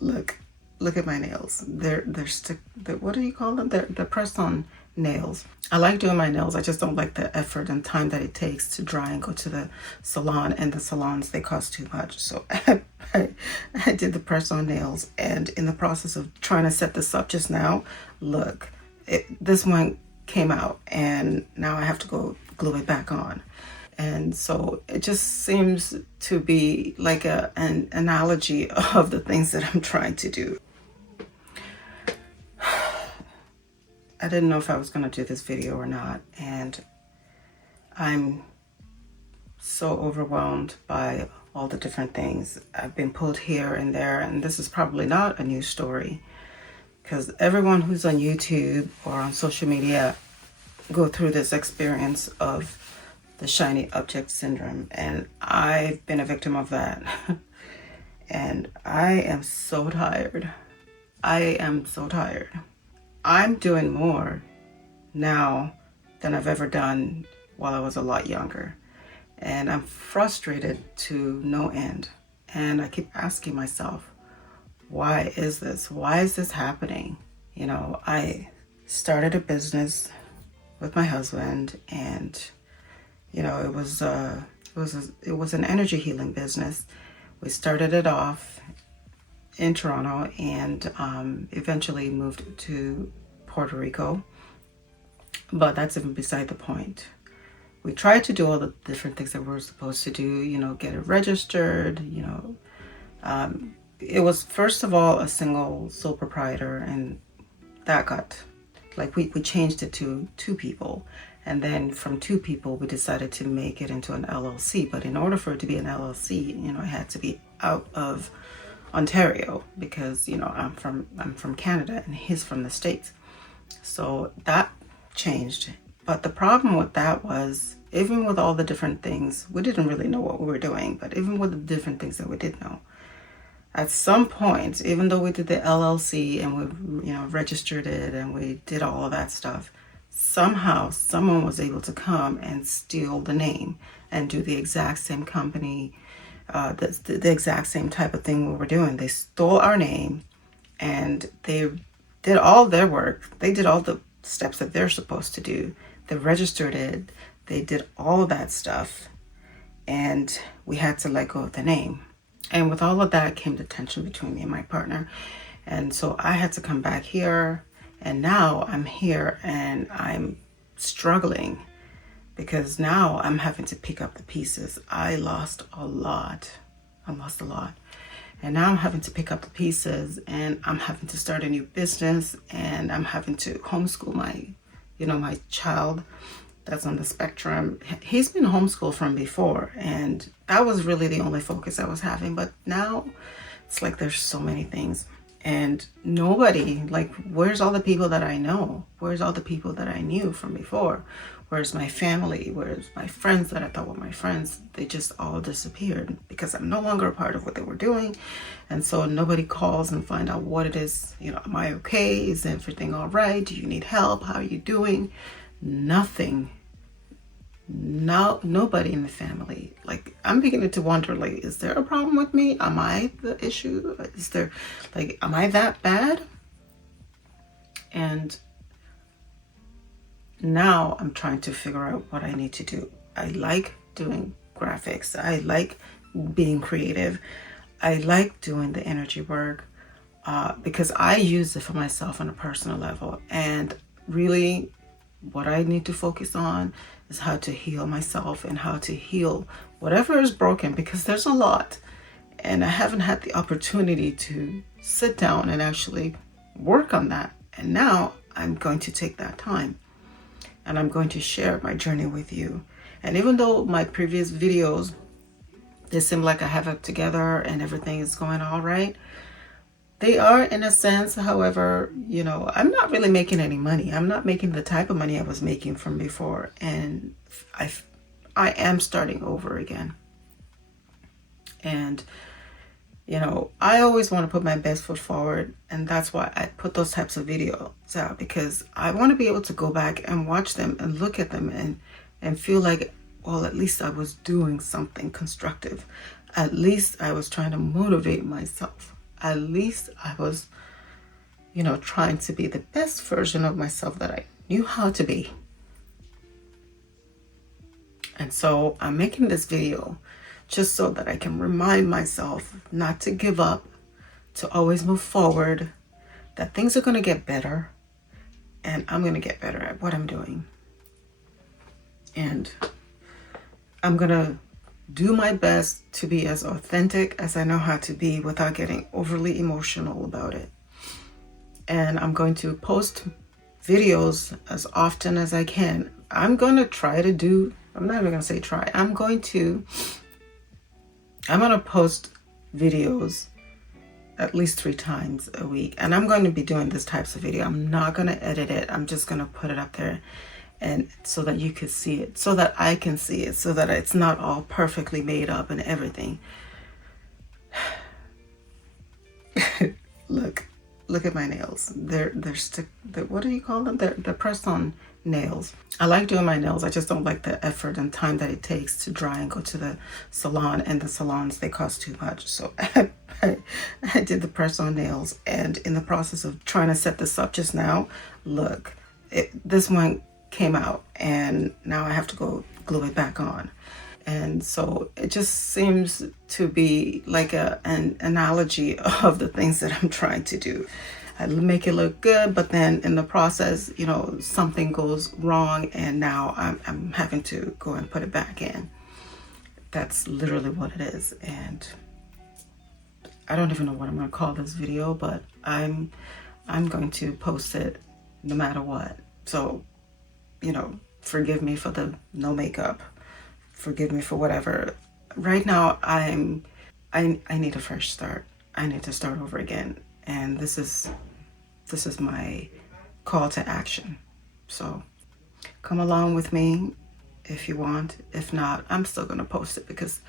Look, look at my nails. What do you call them? They're pressed on nails. I like doing my nails. I just don't like the effort and time that it takes to dry and go to the salon. And the salons, they cost too much. So I did the press on nails. And in the process of trying to set this up just now, look, this one came out, and now I have to go glue it back on. And so it just seems to be like an analogy of the things that I'm trying to do. I didn't know if I was going to do this video or not, and I'm so overwhelmed by all the different things. I've been pulled here and there, and this is probably not a new story, because everyone who's on YouTube or on social media go through this experience of the shiny object syndrome, and I've been a victim of that. And I am so tired. I am so tired. I'm doing more now than I've ever done while I was a lot younger. And I'm frustrated to no end. And I keep asking myself, why is this? Why is this happening? You know, I started a business with my husband, and you know, it was an energy healing business. We started it off in Toronto, and eventually moved to Puerto Rico. But that's even beside the point. We tried to do all the different things that we were supposed to do, you know, get it registered, you know. It was, first of all, a single sole proprietor, and that got, like, we changed it to 2 people. And then from 2 people, we decided to make it into an LLC. But in order for it to be an LLC, you know, it had to be out of Ontario, because, you know, I'm from Canada and he's from the States. So that changed. But the problem with that was, even with all the different things, we didn't really know what we were doing, but even with the different things that we did know, at some point, even though we did the LLC and we, you know, registered it and we did all of that stuff, somehow someone was able to come and steal the name and do the exact same company, the exact same type of thing we were doing. They stole our name, and they did all their work. They did all the steps that they're supposed to do. They registered it. They did all of that stuff, and we had to let go of the name. And with all of that came the tension between me and my partner. And so I had to come back here, and now I'm here and I'm struggling, because now I'm having to pick up the pieces. I lost a lot. And now I'm having to pick up the pieces, and I'm having to start a new business, and I'm having to homeschool my child that's on the spectrum. He's been homeschooled from before, and that was really the only focus I was having. But now it's like there's so many things, and nobody, like, where's all the people that I know? Where's all the people that I knew from before? Where's my family? Where's my friends that I thought were my friends? They just all disappeared, because I'm no longer a part of what they were doing. And so nobody calls and find out what it is. You know, am I okay? Is everything all right? Do you need help? How are you doing? Nothing. No, nobody in the family. Like, I'm beginning to wonder, like, is there a problem with me? Am I the issue? Is there, like, am I that bad? And now I'm trying to figure out what I need to do. I like doing graphics. I like being creative. I like doing the energy work, because I use it for myself on a personal level. And really, what I need to focus on is how to heal myself and how to heal whatever is broken, because there's a lot. And I haven't had the opportunity to sit down and actually work on that. And now I'm going to take that time, and I'm going to share my journey with you. And even though my previous videos, they seem like I have it together and everything is going all right, they are in a sense. However, you know, I'm not really making any money. I'm not making the type of money I was making from before. And I am starting over again. And, you know, I always want to put my best foot forward. And that's why I put those types of videos out, because I want to be able to go back and watch them and look at them and feel like, well, at least I was doing something constructive. At least I was trying to motivate myself. at least I was, you know, trying to be the best version of myself that I knew how to be. And so I'm making this video just so that I can remind myself not to give up, to always move forward, that things are going to get better, and I'm going to get better at what I'm doing. And I'm going to do my best to be as authentic as I know how to be without getting overly emotional about it. And I'm going to post videos as often as I can. I'm going to try to do, I'm not even going to say try, I'm going to post videos at least 3 times a week. And I'm going to be doing this types of video. I'm not going to edit it. I'm just going to put it up there, and so that you can see it, so that I can see it, so that it's not all perfectly made up and everything. Look at my nails. They're what do you call them? They're pressed on nails. I like doing my nails. I just don't like the effort and time that it takes to dry and go to the salon, and the salons, they cost too much. So I did the press on nails, and in the process of trying to set this up just now, look, this one came out, and now I have to go glue it back on. And so it just seems to be like an analogy of the things that I'm trying to do. I make it look good, but then in the process, you know, something goes wrong, and now I'm having to go and put it back in. That's literally what it is. And I don't even know what I'm going to call this video, but I'm going to post it no matter what. So, you know, forgive me for the no makeup. Forgive me for whatever. Right now, I need a fresh start. I need to start over again. And this is my call to action. So come along with me if you want. If not, I'm still going to post it, because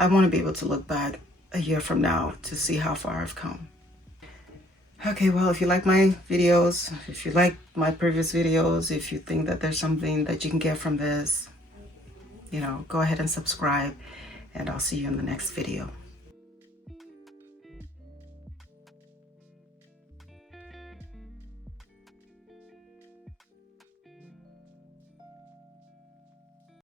I want to be able to look back a year from now to see how far I've come. Okay, well, if you like my videos, if you like my previous videos, if you think that there's something that you can get from this, you know, go ahead and subscribe, and I'll see you in the next video.